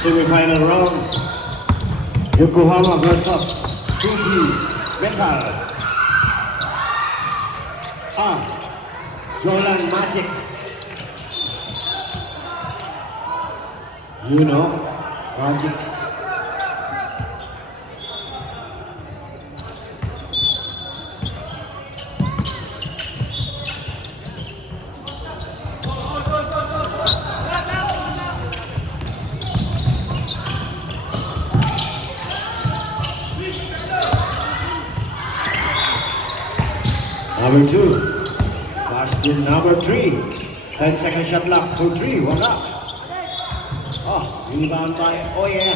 Semi-final round. Yokohama versus Fuji Metal. Jolan Magic. You know, Magic. Number 2. Bastion number 3. 10-second shot clock for 3. One up. Oh, rebound by, oh yeah.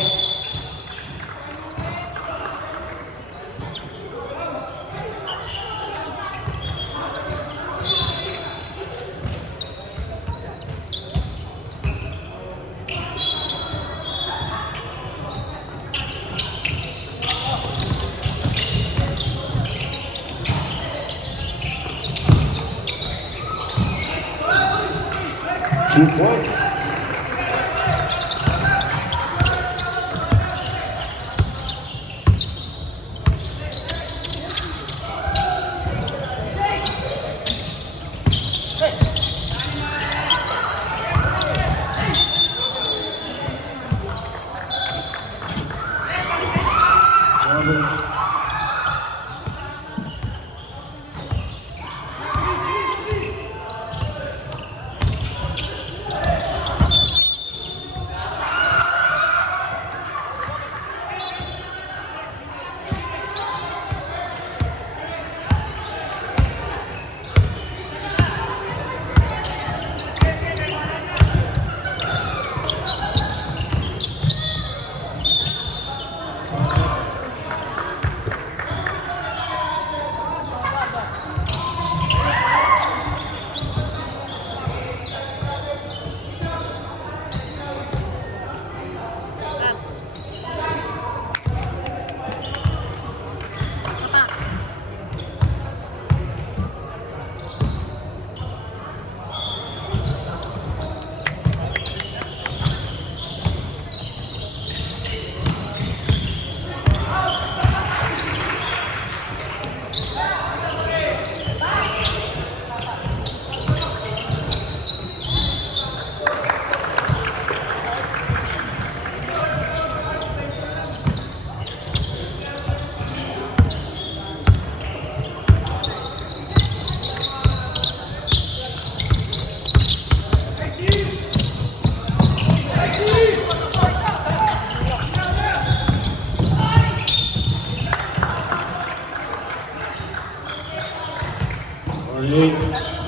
Two points.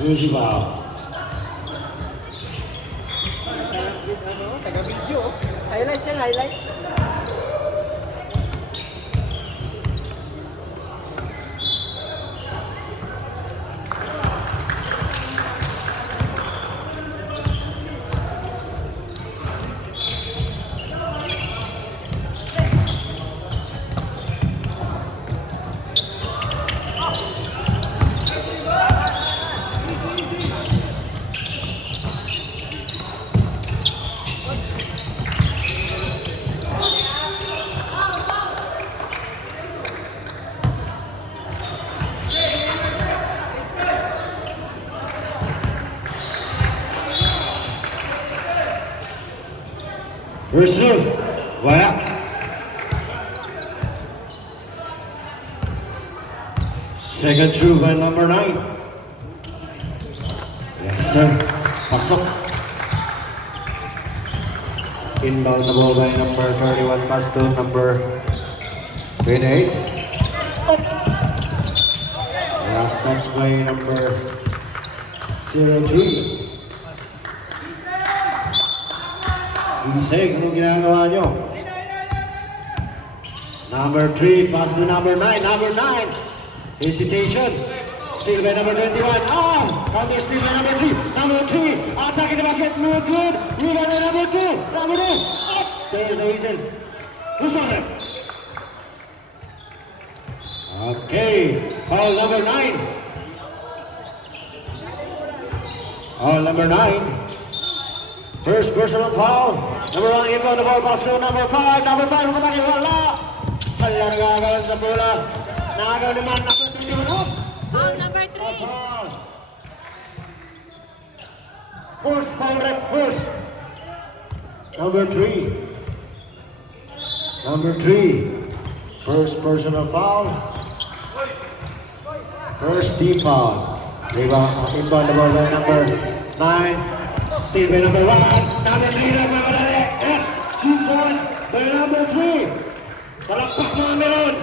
Musiba. Taga-video. Highlight yan, highlight. Verse 2. Wala. Second through by number 9. Yes, sir. Pasok. Inbound the ball by number 31 pass to number 28. Last touch by number 03. Isig, anong ginagawa nyo? Number 3, pass to number 9. Number 9, hesitation. Steal by number 21. Counter steal by number 3. Number 3, attack in the basket. No good. Rebound by number 2. Number 2. There's the whistle. Who's on it? Okay. Foul number 9. Foul number 9. First personal foul. Number 1, inbound the ball, pass to number 5. Number 5, umatake, wala. Wala nagagalan sa bola. Nagaw naman, number 21. Foul number 3. Foul. First foul rep, first. Number 3. Number 3. First personal foul. First team foul. Inbound the ball by number 9. Steal by number 1. Number 3 nagmamadali. Yes, 2 points by number 3. Palakpak mga meron.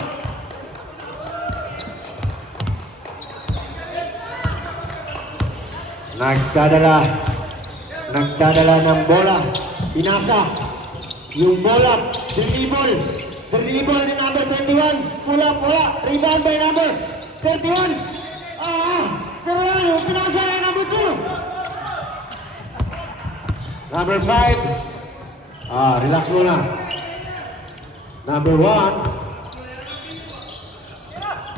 Nagdadala ng bola. Pinasa. Yung bola. Dribble ni number 21. Pula. Rebound by number 31. Pero yung pinasa ay number 2. Number 5. Relax muna. Number 1.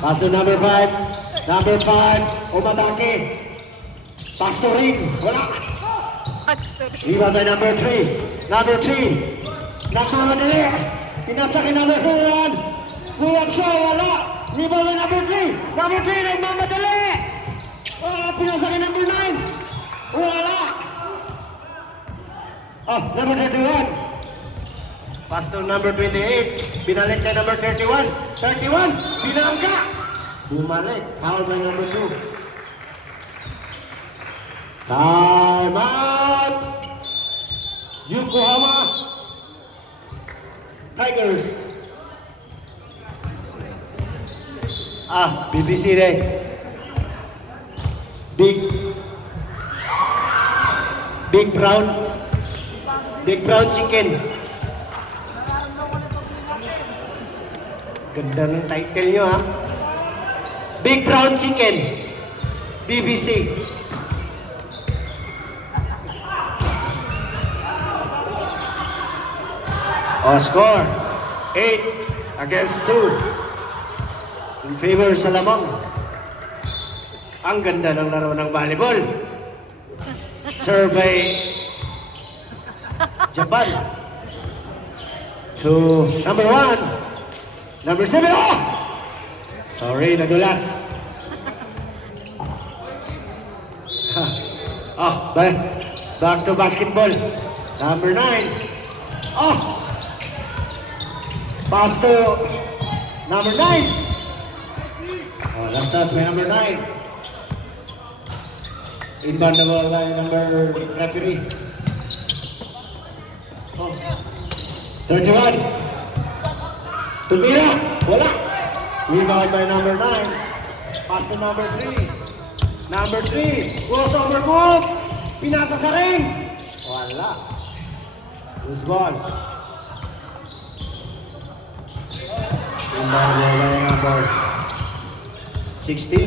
Pass to number 5. Number 5. Umatake. Pass to ring. Wala. Rebound by number 3. Number 3. Nagmamadali. Pinasa kay number 1. Pull-up siya. Wala. Rebound by number 3. Number 3 nagmamadali. Pinasa kay number 9. Wala. Number 31. Pass to number 28. Binalik kay number 31. 31. Binangga. Bumalik. Foul by number 2. Time out. Yokohama Tigers. BBC deh. Big brown chicken. Ganda ng title nyo ha. Big brown chicken. BBC. Score 8 against 2 in favor sa lamang. Ang ganda ng laro ng volleyball. Survey Japan to number 1. Number 7. Sorry, nadulas. Back to basketball. Number 9. Pass to number 9. Last touch by number 9. Inbound the ball by number referee. 31. Tumira. Wala. Rebound by number 9. Pass to number 3. Number 3. Crossover move. Pinasa sa ring. Wala. Loose ball. Number 16.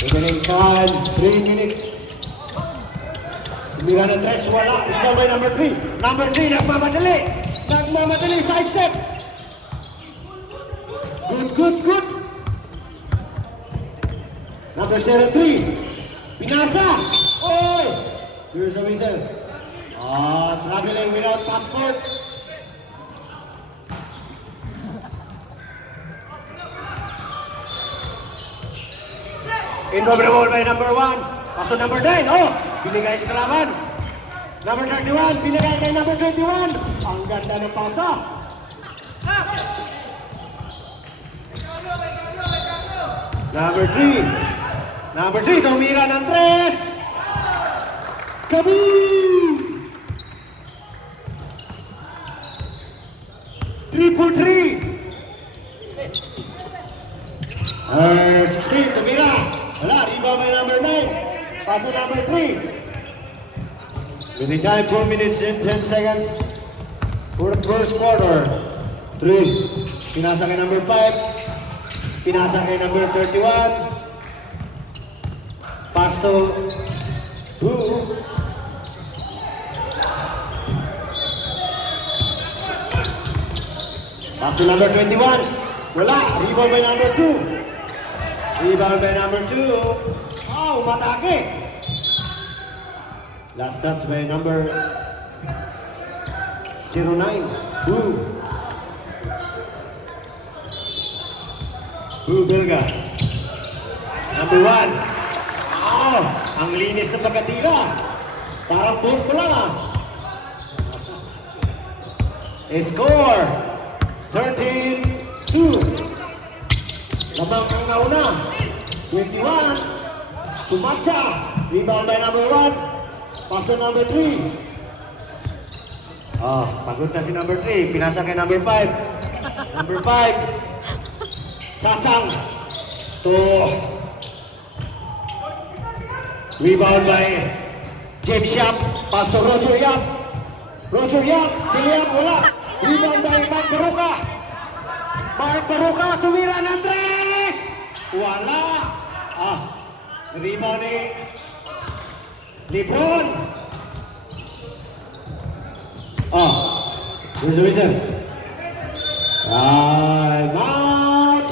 Remaining time, 3 minutes. Tumira ng 3, wala. Ikaw by number 3. Number 3, nagmamadali. Side step. Good. Number 3. Pinasa. Oy! Here's a whistle. Traveling without passport. Inbound the ball by number 1. Paso number 9. Binigay sa kalaban. Number 31. Binigay kay number 21. Ang ganda ng pasa. Number 3. Tumira ng 3. Kaboom! 3 for 3. 16. Tumira. Wala, rebound by number 9. Paso number 3. With the time 4 minutes and 10 seconds for the first quarter. 3. Pinasa kay number 5. Pinasa kay number 31. Pass to 2. Pass to number 21. Wala, rebound by number 2. Rebound by number 2. Umatake. Last touch by number 09. Boo. Boo Belga. Number 1. Oh, ang linis ng pagkatira. Parang post ko lang ah. Score 13-2. Lamang ang nauna. 21. Sumatsa. Rebound by number 1. Pass to number 3. Oh, pagod na si number 3. Pinasa kay number 5. Number 5. Sasang. To. Rebound by James Yap. Pass to Roger Yap. Roger Yap. Yap, wala. Rebound by Mark Baruca. Mark Baruca. Tumira ng 3. Wala. Ah. Rebound ni Lebron. Oh. Here's the reason. Time out.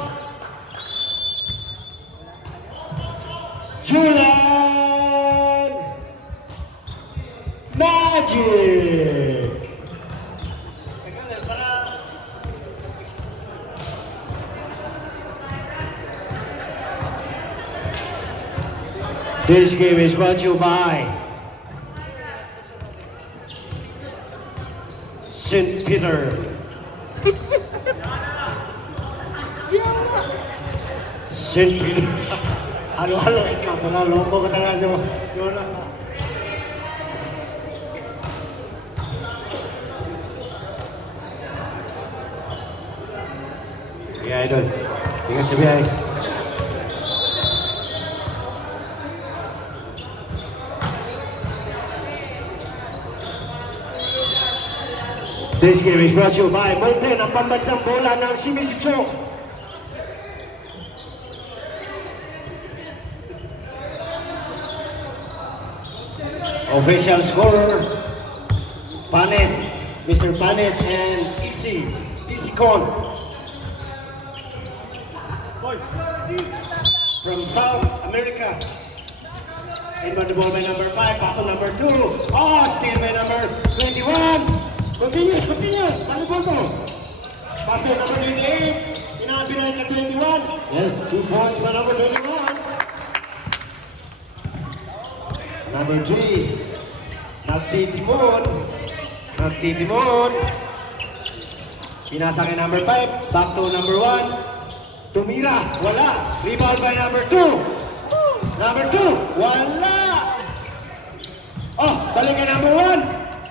Julian Magic. This game is brought to you by St. Peter. St. Peter. Halo-halo ikaw, mga loko ka talaga sa Jonas. Yeah, idol. Ingat sa biyahe. This game is brought to you by Molten, ang pambansang bola ng Shimizu. Official scorer, Panes, Mr. Panes and Isikon. From South America. Inbound the ball by number 5, pass to number 2. Oh, steal by number 21. Continuous. Paano po ito? Pass to number 28. Inabinan ka 21. Yes, 2 points by number 21. Number 3. Nagtitimon. Pinasa kay number 5. Back to number 1. Tumira. Wala. Rebound by number 2. Number 2. Wala. Oh, balik kay number 1.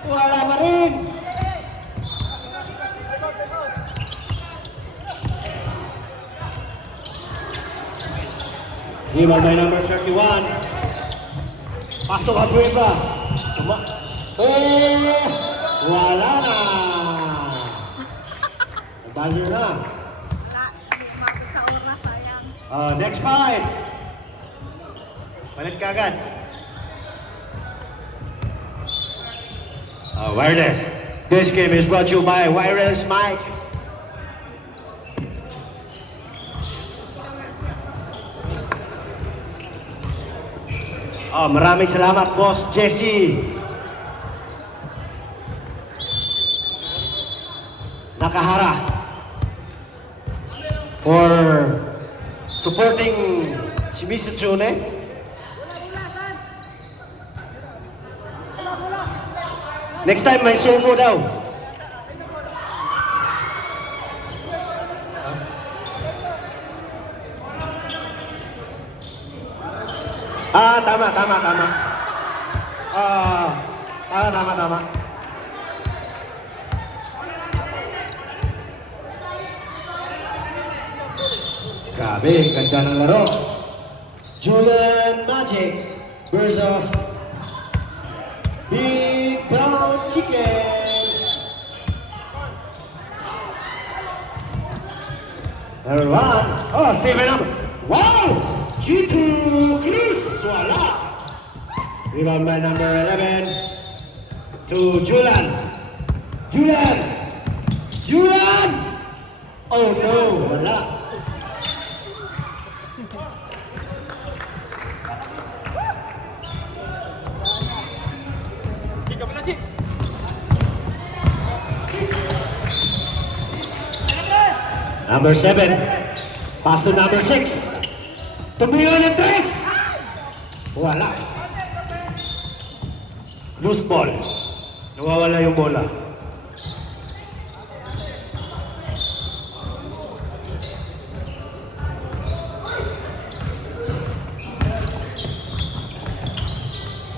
Wala pa rin. Rebound by number 31. Pass to Abueva. Wala na. Buzzer na. Mabot sa oras, sayang. Next fight. Balik ka agad. Wireless. This game is brought to you by Wireless Mic. Maraming salamat, Boss Jesse. Nakahara for supporting Shimizu Tsune. Next time may sumo daw. Tama. Tama. Grabe, ganda ng laro. Julian Magic versus Big Brown Chicken. Number 1. Oh, Steven up. Wow! G2 Chris. Wala. Rebound by number 11 to Julian. Oh no, wala. Number 7. Pass to number 6. Tumira ng 3. Wala. Loose ball. Nawawala yung bola.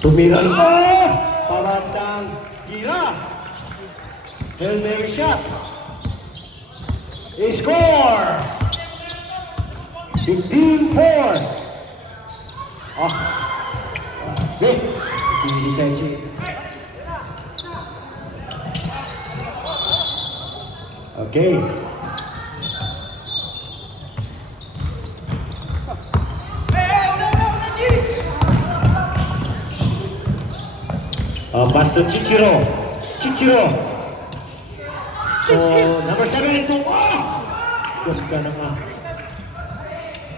Tumira. Oh! Pabandang gira. Hail Mary shot. A score! 15-4. Ah. Okay. Easy Senchi. Okay. Pass to Chichiro. Chichiro. So, number 7 to... Oh! Ganda na nga.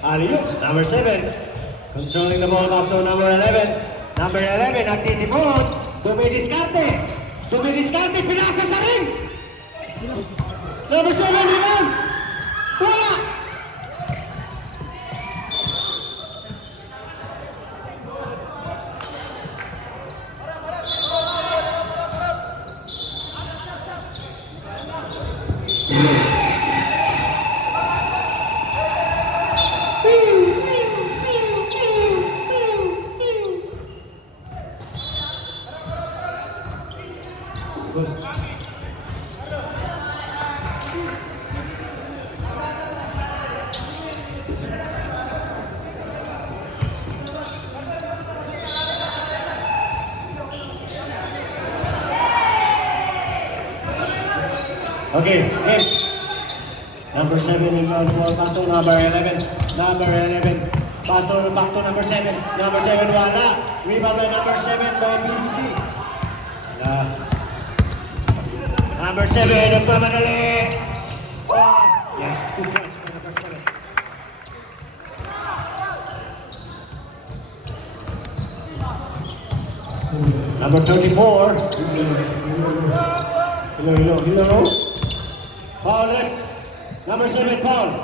Aliyok, number 7. Controlling the ball, pass to number 11. Number 11, nagtitipon. Dumidiskarte. Dumidiskarte, pinasa sa ring. Number 7, rebound. Wala. Okay, game. Number 7 in front for pass to number 11. Number 11. Pass to back to number 7. Number 7 wala. Rebound by number 7 by PBC. Wala. Number 7 nagpamadali. Oh, yes, 2 points for number 7. Number 34. Hello. Foul it. Number 7 foul.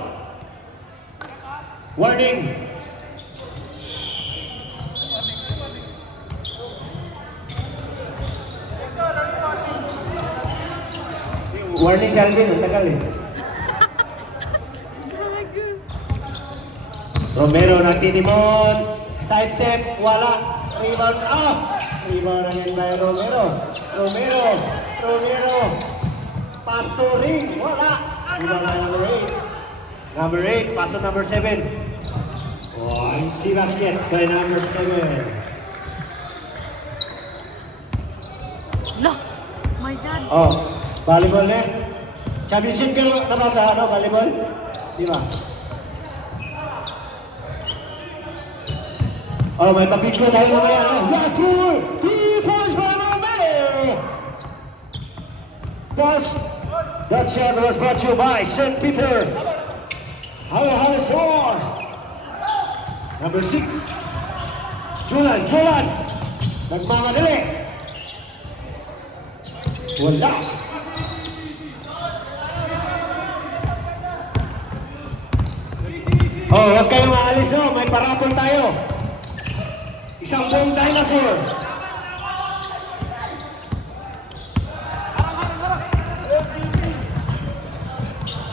Warning. Warning si Alvin, ang tagal eh. Romero nagtitimon. Side step, wala. Rebound, Rebound namin by Romero. Romero. Pass to ring, wala. Rebound by number 8. Number 8, pass to number 7. Oh, easy basket by number 7. No! My God! Oh, volleyball net. Championship ka na ba sa volleyball? Di ba? Oh, may papicture tayo mamaya. 1, 2, 3 points for Romero! That shot was brought to you by St. Peter. How score? Number 6. Julan. Nagmamadali. Wala. Oh, huwag kayong maalis no. May parapol tayo. Isang buong dinosaur.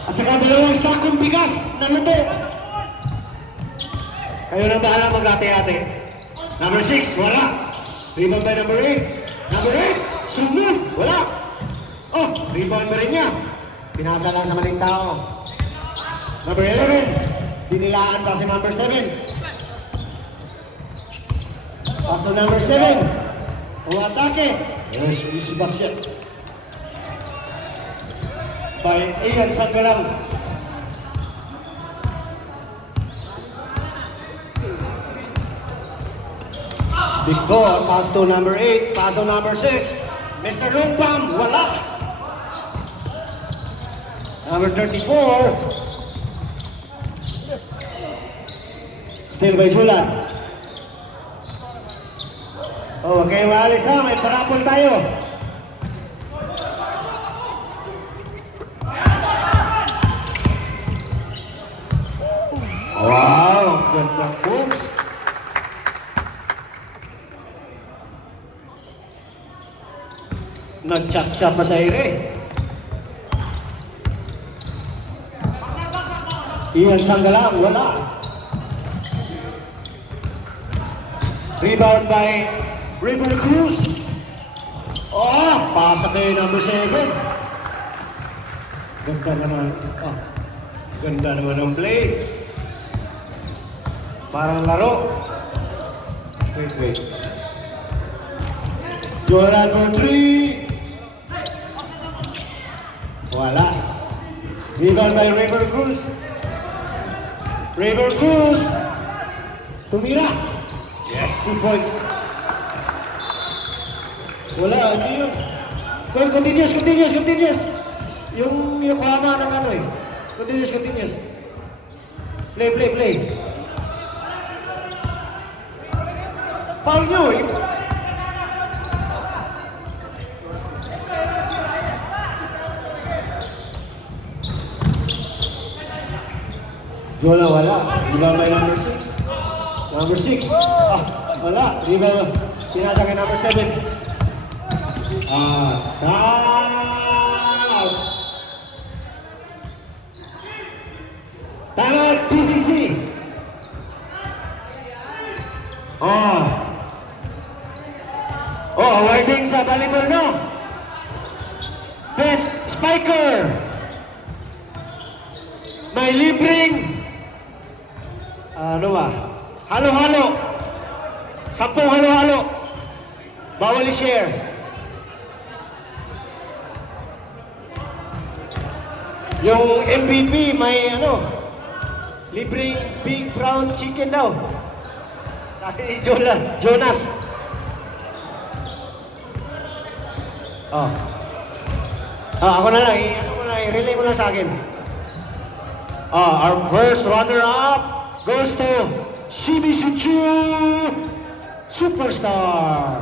At saka dalawang sakong bigas na luto. Kayo na bahala mag-ate-ate. Number 6, wala. Rebound by number 8. Number 8, strong wala. Oh, rebound ba rin niya? Pinasa lang sa maling tao. Number 11, dinilaan pa si number 7. Pass to number 7. Umatake. Yes, easy basket. By Ian Sanggalang. Victor, pass to number 8. Pass to number 6. Mr. Lumpam, wala. Number 34. Still by Julan. Oh, okay, maalis ha. May parapol tayo. Wow, ang gandang moves. Nag-chat siya pa sa ere. Ian Sanggalang, wala. Rebound by River Cruz. Oh, pasa kay number 7. Ganda naman. Oh, ganda naman ang play. Parang laro. Wait. Jordan for 3. Wala. Rebound by River Cruz. River Cruz. Tumira. Yes, 2 points. Wala, hindi yun. Continuous. Yung Yokohama ng ano eh. Continuous. Play. Foul nyo eh. Jola, wala. Rebound by number 6. Number 6. Ah, wala. Rebound. Sinasa kay number 7. Down. Tama, TBC. Awarding sa volleyball, no? Best spiker. May libreng ano ba? Halo-halo. 10 halo-halo. Bawal i-share. Yung MVP may ano, libreng big brown chicken daw. Sabi ni Jonas. Ako na lang, i-relay mo lang sa akin. Our first runner-up goes to Shimizuchu Superstar.